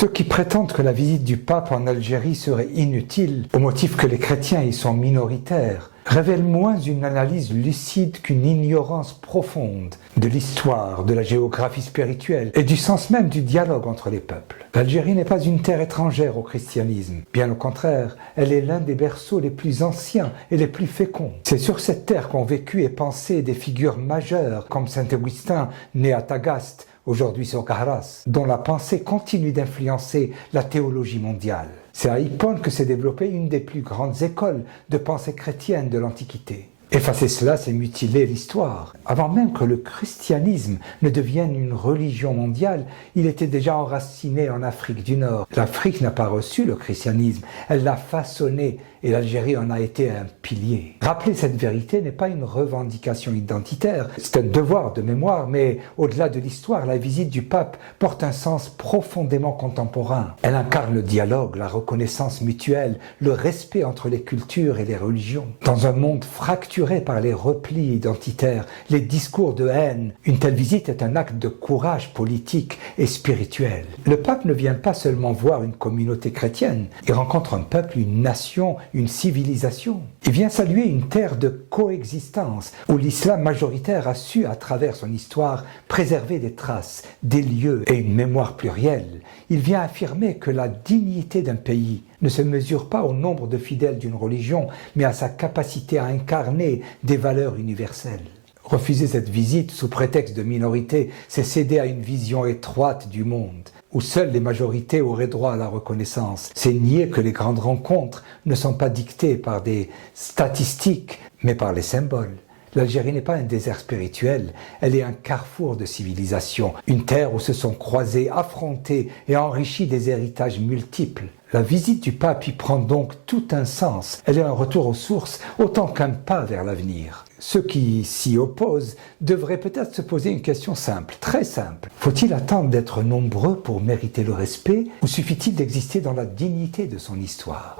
Ceux qui prétendent que la visite du pape en Algérie serait inutile, au motif que les chrétiens y sont minoritaires, révèlent moins une analyse lucide qu'une ignorance profonde de l'histoire, de la géographie spirituelle et du sens même du dialogue entre les peuples. L'Algérie n'est pas une terre étrangère au christianisme. Bien au contraire, elle est l'un des berceaux les plus anciens et les plus féconds. C'est sur cette terre qu'ont vécu et pensé des figures majeures comme Saint Augustin, né à Tagaste, aujourd'hui sur Carras, dont la pensée continue d'influencer la théologie mondiale. C'est à Hippone que s'est développée une des plus grandes écoles de pensée chrétienne de l'Antiquité. Effacer cela, c'est mutiler l'histoire. Avant même que le christianisme ne devienne une religion mondiale, il était déjà enraciné en Afrique du Nord. L'Afrique n'a pas reçu le christianisme, elle l'a façonné et l'Algérie en a été un pilier. Rappeler cette vérité n'est pas une revendication identitaire, c'est un devoir de mémoire, mais au-delà de l'histoire, la visite du pape porte un sens profondément contemporain. Elle incarne le dialogue, la reconnaissance mutuelle, le respect entre les cultures et les religions. Dans un monde fracturé par les replis identitaires, les discours de haine, une telle visite est un acte de courage politique et spirituel. Le pape ne vient pas seulement voir une communauté chrétienne, il rencontre un peuple, une nation, une civilisation. Il vient saluer une terre de coexistence où l'islam majoritaire a su, à travers son histoire, préserver des traces, des lieux et une mémoire plurielle. Il vient affirmer que la dignité d'un pays ne se mesure pas au nombre de fidèles d'une religion, mais à sa capacité à incarner des valeurs universelles. Refuser cette visite sous prétexte de minorité, c'est céder à une vision étroite du monde, où seules les majorités auraient droit à la reconnaissance. C'est nier que les grandes rencontres ne sont pas dictées par des statistiques, mais par les symboles. L'Algérie n'est pas un désert spirituel, elle est un carrefour de civilisation, une terre où se sont croisés, affrontés et enrichis des héritages multiples. La visite du pape y prend donc tout un sens. Elle est un retour aux sources autant qu'un pas vers l'avenir. Ceux qui s'y opposent devraient peut-être se poser une question simple, très simple. Faut-il attendre d'être nombreux pour mériter le respect ou suffit-il d'exister dans la dignité de son histoire ?